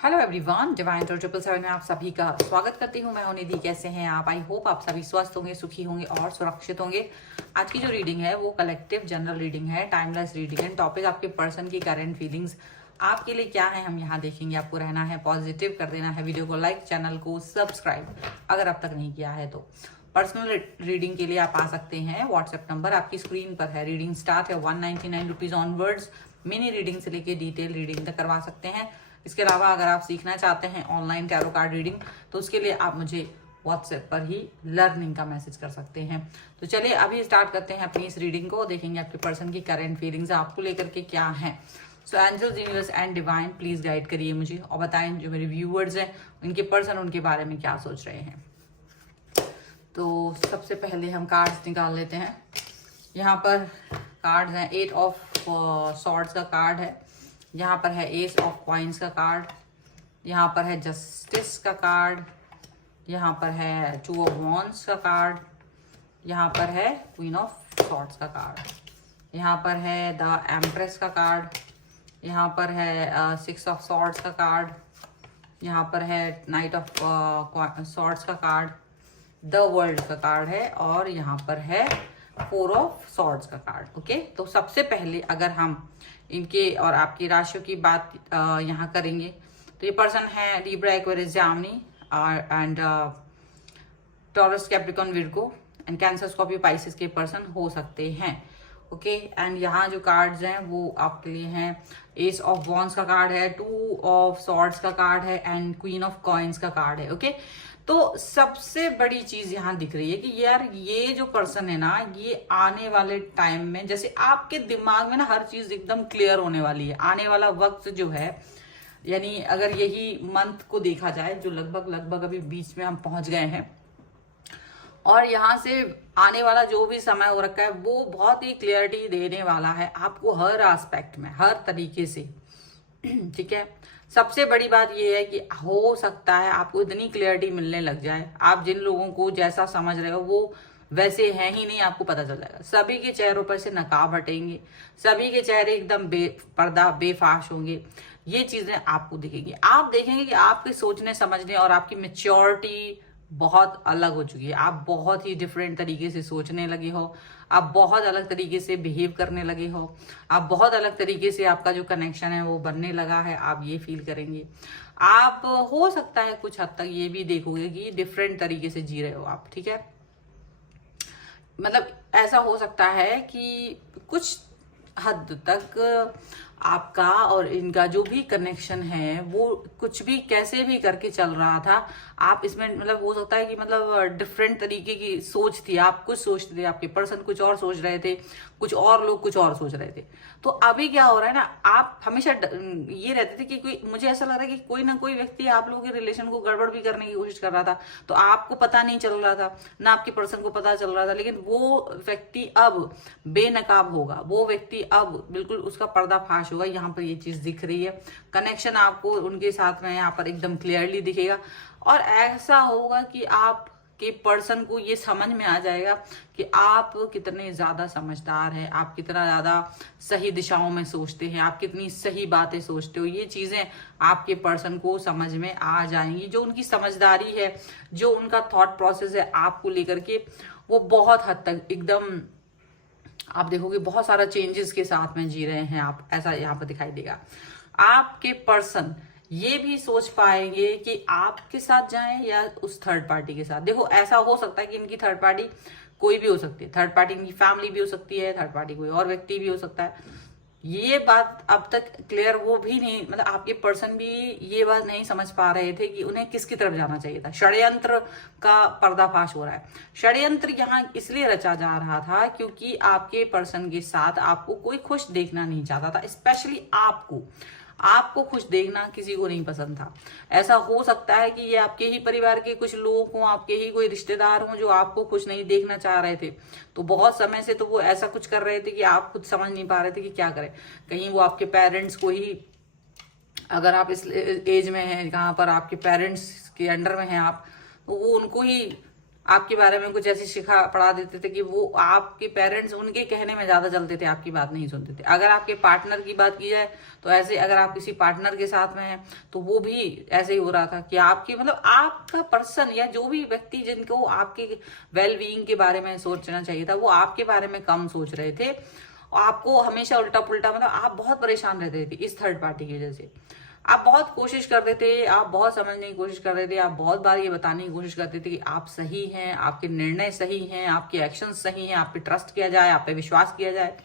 Hello everyone, divine to 777 में आप सभी का स्वागत करती हूँ। मैं हूं निधि। कैसे हैं आप? आई होप आप सभी स्वस्थ होंगे, सुखी होंगे और सुरक्षित होंगे। आज की जो रीडिंग है वो कलेक्टिव जनरल रीडिंग है, टाइमलेस रीडिंग है। टॉपिक आपके पर्सन की करंट फीलिंग्स आपके लिए क्या है हम यहाँ देखेंगे। आपको रहना है पॉजिटिव, कर देना है वीडियो को लाइक, चैनल को सब्सक्राइब अगर अब तक नहीं किया है तो। पर्सनल रीडिंग के लिए आप आ सकते हैं। व्हाट्सएप नंबर आपकी स्क्रीन पर है। रीडिंग स्टार्ट है 199 रुपीज ऑनवर्ड्स। मिनी रीडिंग से लेके डिटेल रीडिंग तक करवा सकते हैं। इसके अलावा अगर आप सीखना चाहते हैं ऑनलाइन टैरो कार्ड रीडिंग तो उसके लिए आप मुझे व्हाट्सएप पर ही लर्निंग का मैसेज कर सकते हैं। तो चलिए अभी स्टार्ट करते हैं अपनी इस रीडिंग को। देखेंगे आपके पर्सन की करंट फीलिंग्स आपको लेकर के क्या है। So angels, universe and divine please guide करिए मुझे और बताएं जो मेरे व्यूअर्स हैं उनके पर्सन उनके बारे में क्या सोच रहे हैं। तो सबसे पहले हम कार्ड्स निकाल लेते हैं। यहाँ पर कार्ड्स हैं। 8 ऑफ सॉर्ड्स का कार्ड है। यहाँ पर है एस ऑफ कॉइन्स का कार्ड। यहाँ पर है जस्टिस का कार्ड। यहाँ पर है 2 ऑफ वॉन्ड्स का कार्ड। यहाँ पर है क्वीन ऑफ सॉर्ड्स का कार्ड। यहाँ पर है द एम्प्रेस का कार्ड। यहाँ पर है 6 ऑफ सॉर्ड्स का कार्ड। यहाँ पर है नाइट ऑफ सॉर्ड्स का कार्ड। द वर्ल्ड का कार्ड है और यहाँ पर है 4 ऑफ सॉर्ड्स का कार्ड। ओके, तो सबसे पहले अगर हम इनके और आपकी राशियों की बात यहाँ करेंगे तो ये पर्सन है Libra, Aquarius, Gemini and taurus, Capricorn, Virgo and cancer, Scorpio, Pisces के पर्सन हो सकते हैं। ओके, एंड यहाँ जो कार्ड्स हैं वो आपके लिए हैं। एस ऑफ वॉन्ड्स का कार्ड है, 2 ऑफ सॉर्ड्स का कार्ड है एंड क्वीन ऑफ कॉइन्स का कार्ड है। ओके, तो सबसे बड़ी चीज यहाँ दिख रही है कि यार ये जो पर्सन है ना, ये आने वाले टाइम में जैसे आपके दिमाग में ना हर चीज एकदम क्लियर होने वाली है। आने वाला वक्त जो है, यानी अगर यही मंथ को देखा जाए जो लगभग अभी बीच में हम पहुंच गए हैं, और यहाँ से आने वाला जो भी समय हो रखा है वो बहुत ही क्लियरिटी देने वाला है आपको हर एस्पेक्ट में, हर तरीके से। ठीक है, सबसे बड़ी बात यह है कि हो सकता है आपको इतनी क्लियरिटी मिलने लग जाए, आप जिन लोगों को जैसा समझ रहे हो वो वैसे हैं ही नहीं, आपको पता चल जाएगा। सभी के चेहरों पर से नकाब हटेंगे, सभी के चेहरे एकदम पर्दा बेफाश होंगे। ये चीजें आपको दिखेंगी। आप देखेंगे कि आपके सोचने समझने और आपकी मेच्योरिटी बहुत अलग हो चुकी है। आप बहुत ही डिफरेंट तरीके से सोचने लगे हो, आप बहुत अलग तरीके से बिहेव करने लगे हो, आप बहुत अलग तरीके से आपका जो कनेक्शन है वो बनने लगा है। आप ये फील करेंगे। आप हो सकता है कुछ हद तक ये भी देखोगे कि डिफरेंट तरीके से जी रहे हो आप। ठीक है, मतलब ऐसा हो सकता है कि कुछ हद तक आपका और इनका जो भी कनेक्शन है वो कुछ भी कैसे भी करके चल रहा था। आप इसमें मतलब हो सकता है कि मतलब डिफरेंट तरीके की सोच थी। आप कुछ सोचते थे, आपके पर्सन कुछ और सोच रहे थे, कुछ और लोग कुछ और सोच रहे थे। तो अभी क्या हो रहा है ना, आप हमेशा ये रहते थे कि कोई, मुझे ऐसा लग रहा है कि कोई ना कोई व्यक्ति आप लोगों के रिलेशन को गड़बड़ भी करने की कोशिश कर रहा था। तो आपको पता नहीं चल रहा था ना, आपके पर्सन को पता चल रहा था, लेकिन वो व्यक्ति अब बेनकाब होगा, वो व्यक्ति अब बिल्कुल उसका पर्दाफाश होगा। यहाँ पर ये चीज दिख रही है। कनेक्शन आपको उनके साथ में यहाँ पर एकदम क्लियरली दिखेगा और ऐसा होगा कि आप के पर्सन को ये समझ में आ जाएगा कि आप कितने ज्यादा समझदार हैं, आप कितना ज्यादा सही दिशाओं में सोचते हैं, आप कितनी सही बातें सोचते हो। ये चीजें आपके पर्सन को समझ में आ जाएंगी। जो उनकी समझदारी है, जो उनका थॉट प्रोसेस है आपको लेकर के, वो बहुत हद तक एकदम आप देखोगे बहुत सारा चेंजेस के साथ में जी रहे हैं आप, ऐसा यहाँ पर दिखाई देगा। आपके पर्सन ये भी सोच पाएंगे कि आपके साथ जाएं या उस थर्ड पार्टी के साथ। देखो, ऐसा हो सकता है कि इनकी थर्ड पार्टी कोई भी हो सकती है। थर्ड पार्टी इनकी फैमिली भी हो सकती है, थर्ड पार्टी कोई और व्यक्ति भी हो सकता है। ये बात अब तक क्लियर वो भी नहीं, मतलब आपके पर्सन भी ये बात नहीं समझ पा रहे थे कि उन्हें किसकी तरफ जाना चाहिए था। षड्यंत्र का पर्दाफाश हो रहा है। षड्यंत्र यहाँ इसलिए रचा जा रहा था क्योंकि आपके पर्सन के साथ आपको कोई खुश देखना नहीं चाहता था। स्पेशली आपको खुश देखना किसी को नहीं पसंद था। ऐसा हो सकता है कि ये आपके ही परिवार के कुछ लोग हों, आपके ही कोई रिश्तेदार हों जो आपको खुश नहीं देखना चाह रहे थे। तो बहुत समय से तो वो ऐसा कुछ कर रहे थे कि आप खुद समझ नहीं पा रहे थे कि क्या करें। कहीं वो आपके पेरेंट्स को ही, अगर आप इस एज में हैं कहाँ पर आपके पेरेंट्स के अंडर में हैं आप, तो वो उनको ही आपके बारे में कुछ ऐसी शिक्षा पढ़ा देते थे कि वो आपके पेरेंट्स उनके कहने में ज्यादा चलते थे, आपकी बात नहीं सुनते थे। अगर आपके पार्टनर की बात की जाए तो ऐसे, अगर आप किसी पार्टनर के साथ में हैं तो वो भी ऐसे ही हो रहा था कि आपकी मतलब आपका पर्सन या जो भी व्यक्ति जिनको आपके वेल बीइंग के बारे में सोचना चाहिए था वो आपके बारे में कम सोच रहे थे। आपको हमेशा उल्टा पुल्टा, मतलब आप बहुत परेशान रहते थे इस थर्ड पार्टी की वजह से। आप बहुत कोशिश करते थे, आप बहुत समझने की कोशिश करते थे, आप बहुत बार ये बताने की कोशिश करते थे कि आप सही हैं, आपके निर्णय सही हैं, आपके एक्शन सही हैं, आप पे ट्रस्ट किया जाए, आप पे विश्वास किया जाए।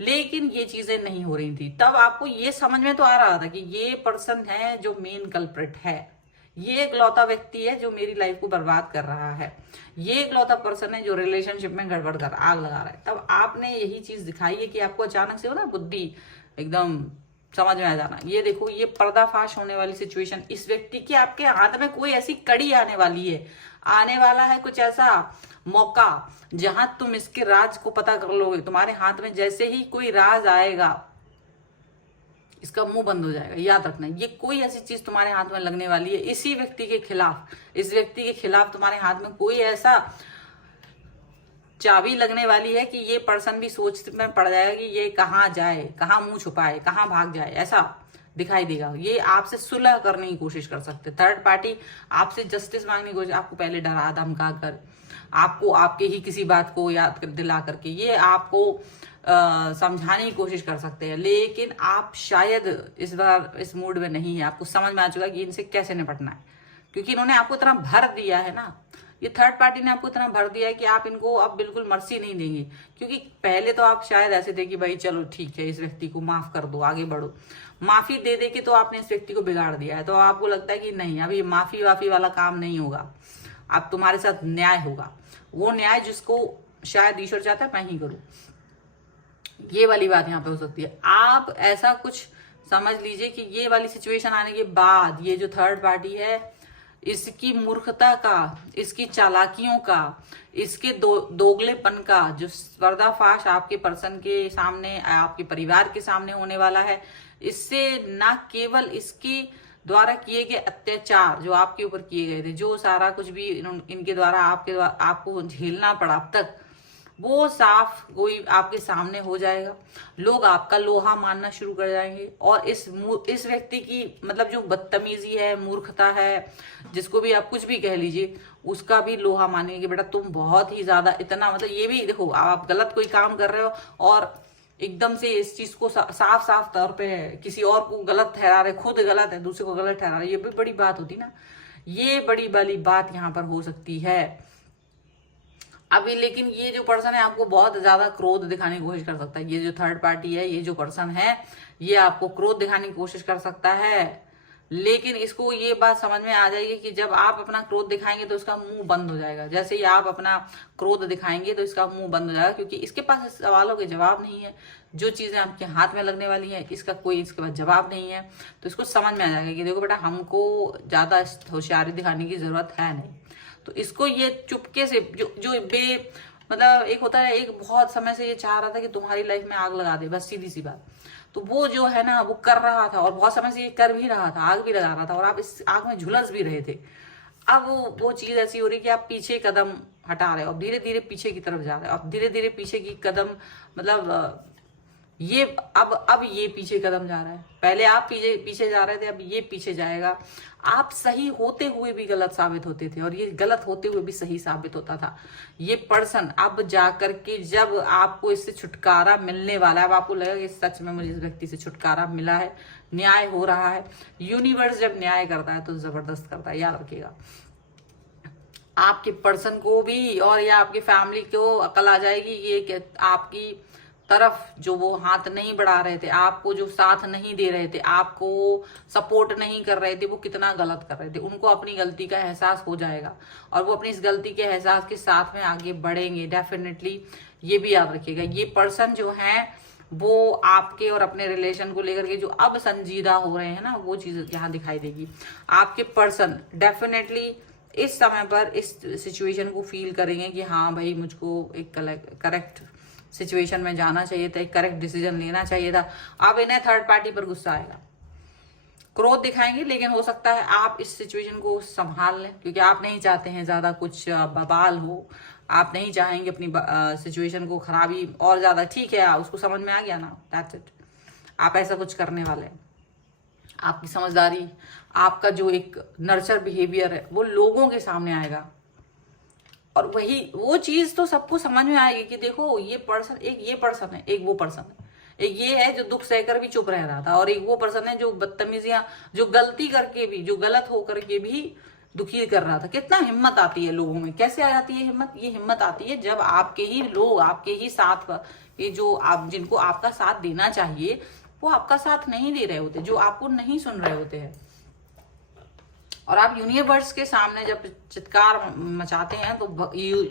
लेकिन ये चीजें नहीं हो रही थी। तब आपको ये समझ में तो आ रहा था कि ये पर्सन है जो मेन कल्प्रिट है, ये एकलौता व्यक्ति है जो मेरी लाइफ को बर्बाद कर रहा है, ये एकलौता पर्सन है जो रिलेशनशिप में गड़बड़ कर आग लगा रहा है। तब आपने यही चीज दिखाई है कि आपको अचानक से हो ना बुद्धि एकदम समझ में आ जाना। ये देखो, ये पर्दाफाश होने वाली सिचुएशन, इस व्यक्ति की आपके हाथ में कोई ऐसी कड़ी आने वाली है, आने वाला है कुछ ऐसा मौका जहां तुम इसके राज को पता कर लोगे। तुम्हारे हाथ में जैसे ही कोई राज आएगा इसका मुंह बंद हो जाएगा। याद रखना, ये कोई ऐसी चीज तुम्हारे हाथ में लगने वाली है इसी व्यक्ति के खिलाफ। इस व्यक्ति के खिलाफ तुम्हारे हाथ में कोई ऐसा चाबी लगने वाली है कि ये पर्सन भी सोच में पड़ जाएगा कि ये कहाँ जाए, कहाँ मुंह छुपाए, कहाँ भाग जाए, ऐसा दिखाई देगा। ये आपसे सुलह करने की कोशिश कर सकते, थर्ड पार्टी आपसे जस्टिस मांगने की कोशिश, आपको पहले डरा धमका कर, आपको आपके ही किसी बात को याद कर दिला करके ये आपको समझाने की कोशिश कर सकते हैं। लेकिन आप शायद इस बार इस मूड में नहीं है, आपको समझ में आ चुका है कि इनसे कैसे निपटना है, क्योंकि इन्होंने आपको इतना भर दिया है ना, ये थर्ड पार्टी ने आपको इतना भर दिया है कि आप इनको अब बिल्कुल मर्सी नहीं देंगे। क्योंकि पहले तो आप शायद ऐसे थे कि भाई चलो ठीक है, इस व्यक्ति को माफ कर दो, आगे बढ़ो। माफी दे दे के तो आपने इस व्यक्ति को बिगाड़ दिया है। तो आपको लगता है कि नहीं, अब ये माफी वाफी वाला काम नहीं होगा, अब तुम्हारे साथ न्याय होगा, वो न्याय जिसको शायद ईश्वर चाहता है मैं ही करूं। ये वाली बात यहाँ पे हो सकती है। आप ऐसा कुछ समझ लीजिए कि ये वाली सिचुएशन आने के बाद ये जो थर्ड पार्टी है, इसकी मूर्खता का, इसकी चालाकियों का, इसके दोगलेपन का जो पर्दाफाश आपके पर्सन के सामने, आपके परिवार के सामने होने वाला है, इससे ना केवल इसकी द्वारा किए गए अत्याचार जो आपके ऊपर किए गए थे, जो सारा कुछ भी इनके द्वारा आपको झेलना पड़ा अब तक, वो साफ कोई आपके सामने हो जाएगा। लोग आपका लोहा मानना शुरू कर जाएंगे। और इस व्यक्ति की मतलब जो बदतमीजी है, मूर्खता है, जिसको भी आप कुछ भी कह लीजिए, उसका भी लोहा मानेंगे कि बेटा तुम बहुत ही ज्यादा इतना, मतलब ये भी देखो, आप गलत कोई काम कर रहे हो और एकदम से इस चीज को साफ साफ तौर पे किसी और को गलत ठहरा रहे, खुद गलत है दूसरे को गलत ठहरा रहे, ये भी बड़ी बात होती ना। ये बड़ी वाली बात यहाँ पर हो सकती है अभी। लेकिन ये जो पर्सन है आपको बहुत ज्यादा क्रोध दिखाने की कोशिश कर सकता है। ये जो थर्ड पार्टी है, ये जो पर्सन है, ये आपको क्रोध दिखाने की कोशिश कर सकता है। लेकिन इसको ये बात समझ में आ जाएगी कि जब आप अपना क्रोध दिखाएंगे तो इसका मुंह बंद हो जाएगा। जैसे ही आप अपना क्रोध दिखाएंगे तो इसका मुंह बंद हो जाएगा, क्योंकि इसके पास इस सवालों के जवाब नहीं है। जो चीजें आपके हाथ में लगने वाली है, इसका कोई इसके पास जवाब नहीं है। तो इसको समझ में आ जाएगा कि देखो बेटा, हमको ज्यादा होशियारी दिखाने की जरूरत है नहीं। तो इसको ये चुपके से जो मतलब एक होता है, एक बहुत समय से ये चाह रहा था कि तुम्हारी लाइफ में आग लगा दे, बस सीधी सी बात। तो वो जो है ना, वो कर रहा था और बहुत समय से ये कर भी रहा था, आग भी लगा रहा था और आप इस आग में झुलस भी रहे थे। अब वो चीज ऐसी हो रही कि आप पीछे कदम हटा रहे हो, अब धीरे धीरे पीछे की तरफ जा रहे हो। अब धीरे धीरे पीछे की कदम मतलब ये अब ये पीछे कदम जा रहा है। पहले आप पीछे जा रहे थे, अब ये पीछे जाएगा। आप सही होते हुए भी गलत साबित होते थे और ये गलत होते हुए भी सही साबित होता था। ये पर्सन अब जाकर के जब आपको इससे छुटकारा मिलने वाला है, अब आपको लगेगा कि सच में मुझे इस व्यक्ति से छुटकारा मिला है, न्याय हो रहा है। यूनिवर्स जब न्याय करता है तो जबरदस्त करता है, याद रखिएगा। आपके पर्सन को भी और या आपकी फैमिली को अकल आ जाएगी ये आपकी तरफ जो वो हाथ नहीं बढ़ा रहे थे, आपको जो साथ नहीं दे रहे थे, आपको सपोर्ट नहीं कर रहे थे, वो कितना गलत कर रहे थे। उनको अपनी गलती का एहसास हो जाएगा और वो अपनी इस गलती के एहसास के साथ में आगे बढ़ेंगे डेफिनेटली। ये भी याद रखिएगा, ये पर्सन जो है वो आपके और अपने रिलेशन को लेकर के जो अब संजीदा हो रहे हैं ना, वो चीज यहाँ दिखाई देगी। आपके पर्सन डेफिनेटली इस समय पर इस सिचुएशन को फील करेंगे कि हाँ भाई, मुझको एक करेक्ट सिचुएशन में जाना चाहिए था, एक करेक्ट डिसीजन लेना चाहिए था। अब इन्हें थर्ड पार्टी पर गुस्सा आएगा, क्रोध दिखाएंगे, लेकिन हो सकता है आप इस सिचुएशन को संभाल लें, क्योंकि आप नहीं चाहते हैं ज्यादा कुछ बवाल हो, आप नहीं चाहेंगे अपनी सिचुएशन को खराबी और ज्यादा। ठीक है, उसको समझ में आ गया ना, दैट्स इट। आप ऐसा कुछ करने वाले हैं। आपकी समझदारी, आपका जो एक नर्चर बिहेवियर है वो लोगों के सामने आएगा, और वही वो चीज तो सबको समझ में आएगी कि देखो ये पर्सन, एक ये पर्सन है, एक वो पर्सन है। एक ये है जो दुख सहकर भी चुप रह रहा था, और एक वो पर्सन है जो बदतमीजियां, जो गलती करके भी, जो गलत होकर के भी दुखी कर रहा था। कितना हिम्मत आती है लोगों में, कैसे आ जाती है हिम्मत? ये हिम्मत आती है जब आपके ही लोग, आपके ही साथ, ये जो आप, जिनको आपका साथ देना चाहिए वो आपका साथ नहीं दे रहे होते, जो आपको नहीं सुन रहे होते हैं। और आप यूनिवर्स के सामने जब चित्कार मचाते हैं तो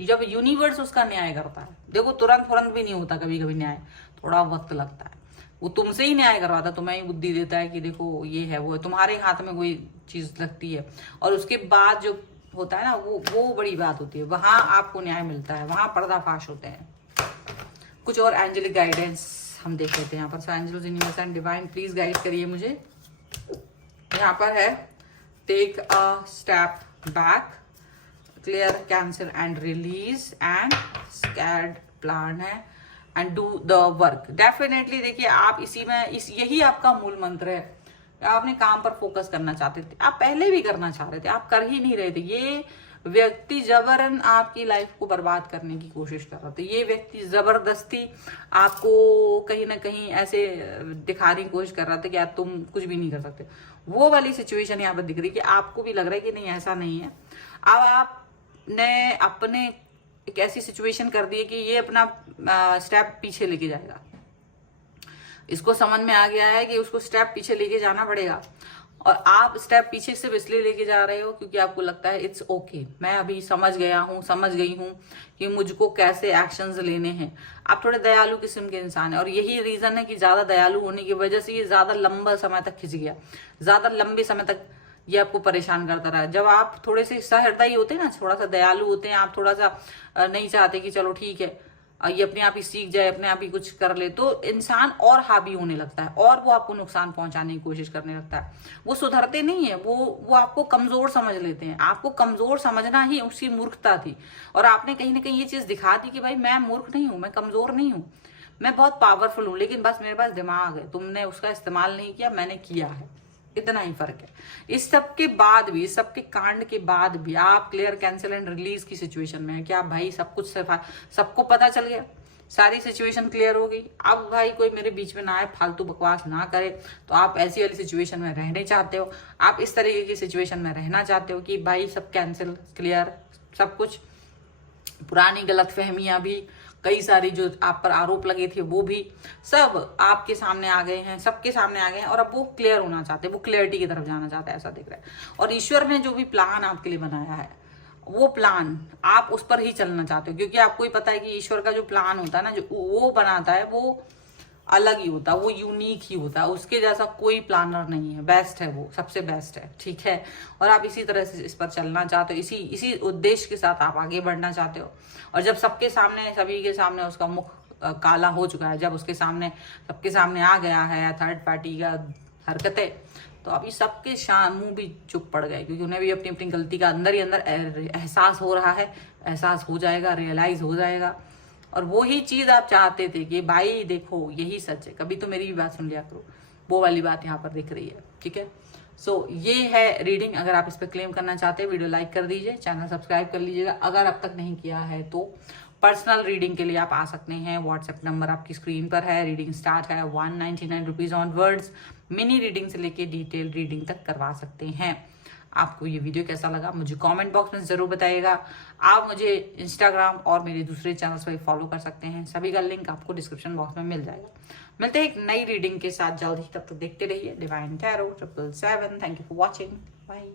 जब यूनिवर्स उसका न्याय करता है, देखो तुरंत फुरंत भी नहीं होता, कभी कभी न्याय थोड़ा वक्त लगता है। वो तुमसे ही न्याय करवाता, तुम्हें ही बुद्धि देता है कि देखो ये है वो है, तुम्हारे हाथ में कोई चीज लगती है, और उसके बाद जो होता है ना वो बड़ी बात होती है, वहां आपको न्याय मिलता है, वहां पर्दाफाश होते हैं। कुछ और एंजेलिक गाइडेंस हम देख लेते हैं यहाँ पर। So angels, universe and divine please guide करिए मुझे। यहाँ पर है take a step back, clear, cancel and release, and scared plan है, and do the work. Definitely देखिए आप इसी में, यही आपका मूल मंत्र है। आप अपने काम पर फोकस करना चाहते थे, आप पहले भी करना चाह रहे थे, आप कर ही नहीं रहे थे। ये व्यक्ति जबरन आपकी लाइफ को बर्बाद करने की कोशिश कर रहा था। ये व्यक्ति जबरदस्ती आपको कहीं ना कहीं ऐसे दिखाने की कोशिश कर रहा था कि यार तुम कुछ भी नहीं कर सकते। वो वाली सिचुएशन यहाँ पर दिख रही है कि आपको भी लग रहा है कि नहीं ऐसा नहीं है। अब आपने अपने एक ऐसी सिचुएशन कर दी है कि ये अपना स्टेप पीछे लेके जाएगा। इसको समझ में आ गया है कि उसको स्टेप पीछे लेके जाना पड़ेगा, और आप स्टेप पीछे सिर्फ इसलिए लेके जा रहे हो क्योंकि आपको लगता है इट्स ओके, मैं अभी समझ गया हूँ, समझ गई हूँ कि मुझको कैसे एक्शंस लेने हैं। आप थोड़े दयालु किस्म के इंसान है, और यही रीजन है कि ज्यादा दयालु होने की वजह से ये ज्यादा लंबा समय तक खिंच गया, ज्यादा लंबे समय तक ये आपको परेशान करता रहा। जब आप थोड़े से सहृदयी होते हैं ना, थोड़ा सा दयालु होते हैं, आप थोड़ा सा नहीं चाहते कि चलो ठीक है ये अपने आप ही सीख जाए, अपने आप ही कुछ कर ले, तो इंसान और हावी होने लगता है, और वो आपको नुकसान पहुंचाने की कोशिश करने लगता है। वो सुधरते नहीं है, वो आपको कमजोर समझ लेते हैं। आपको कमजोर समझना ही उसकी मूर्खता थी, और आपने कहीं ना कहीं ये चीज दिखा दी कि भाई मैं मूर्ख नहीं हूं, मैं कमजोर नहीं हूं, मैं बहुत पावरफुल हूं, लेकिन बस मेरे पास दिमाग है, तुमने उसका इस्तेमाल नहीं किया, मैंने किया है, इतना ही फर्क है। इस सब के बाद भी, इस सब के कांड के बाद भी आप क्लियर, कैंसिल एंड रिलीज की सिचुएशन में है कि आप भाई सब कुछ सबको पता चल गया, सारी सिचुएशन क्लियर हो गई। अब भाई कोई मेरे बीच में ना आए, फालतू बकवास ना करे। तो आप ऐसी वाली सिचुएशन में रहने चाहते हो, आप इस तरीके की सिचुएशन में रहना चाहते हो कि भाई सब कैंसिल, क्लियर, सब कुछ, पुरानी गलतफहमियां भी, कई सारी जो आप पर आरोप लगे थे वो भी सब आपके सामने आ गए हैं, सबके सामने आ गए हैं, और अब वो क्लियर होना चाहते हैं, वो क्लियरिटी की तरफ जाना चाहते हैं, ऐसा दिख रहा है। और ईश्वर ने जो भी प्लान आपके लिए बनाया है, वो प्लान आप उस पर ही चलना चाहते हो, क्योंकि आपको ही पता है कि ईश्वर का जो प्लान होता है ना, जो वो बनाता है, वो अलग ही होता है, वो यूनिक ही होता है, उसके जैसा कोई प्लानर नहीं है, बेस्ट है, वो सबसे बेस्ट है, ठीक है। और आप इसी तरह से इस पर चलना चाहते हो, इसी उद्देश्य के साथ आप आगे बढ़ना चाहते हो। और जब सबके सामने, सभी के सामने उसका मुख काला हो चुका है, जब उसके सामने, सबके सामने आ गया है थर्ड पार्टी का हरकतें, तो अभी सबके मुंह भी चुप पड़ गए, क्योंकि उन्हें भी अपनी अपनी गलती का अंदर ही अंदर एहसास हो रहा है, एहसास हो जाएगा, रियलाइज हो जाएगा। और वो ही चीज आप चाहते थे कि भाई देखो यही सच है, कभी तो मेरी भी बात सुन लिया करो, वो वाली बात यहाँ पर दिख रही है, ठीक है। सो ये है रीडिंग। अगर आप इस पर क्लेम करना चाहते हैं, वीडियो लाइक कर दीजिए, चैनल सब्सक्राइब कर लीजिएगा अगर अब तक नहीं किया है तो। पर्सनल रीडिंग के लिए आप आ सकते हैं, व्हाट्सएप नंबर आपकी स्क्रीन पर है। रीडिंग स्टार्ट है 199 रुपीज ऑनवर्ड्स। मिनी रीडिंग से लेके डिटेल रीडिंग तक करवा सकते हैं। आपको ये वीडियो कैसा लगा मुझे कमेंट बॉक्स में जरूर बताइएगा। आप मुझे इंस्टाग्राम और मेरे दूसरे चैनल्स पर फॉलो कर सकते हैं, सभी का लिंक आपको डिस्क्रिप्शन बॉक्स में मिल जाएगा। मिलते हैं एक नई रीडिंग के साथ जल्द ही, तब तक देखते रहिए divine tarot 777। Thank you for watching, bye.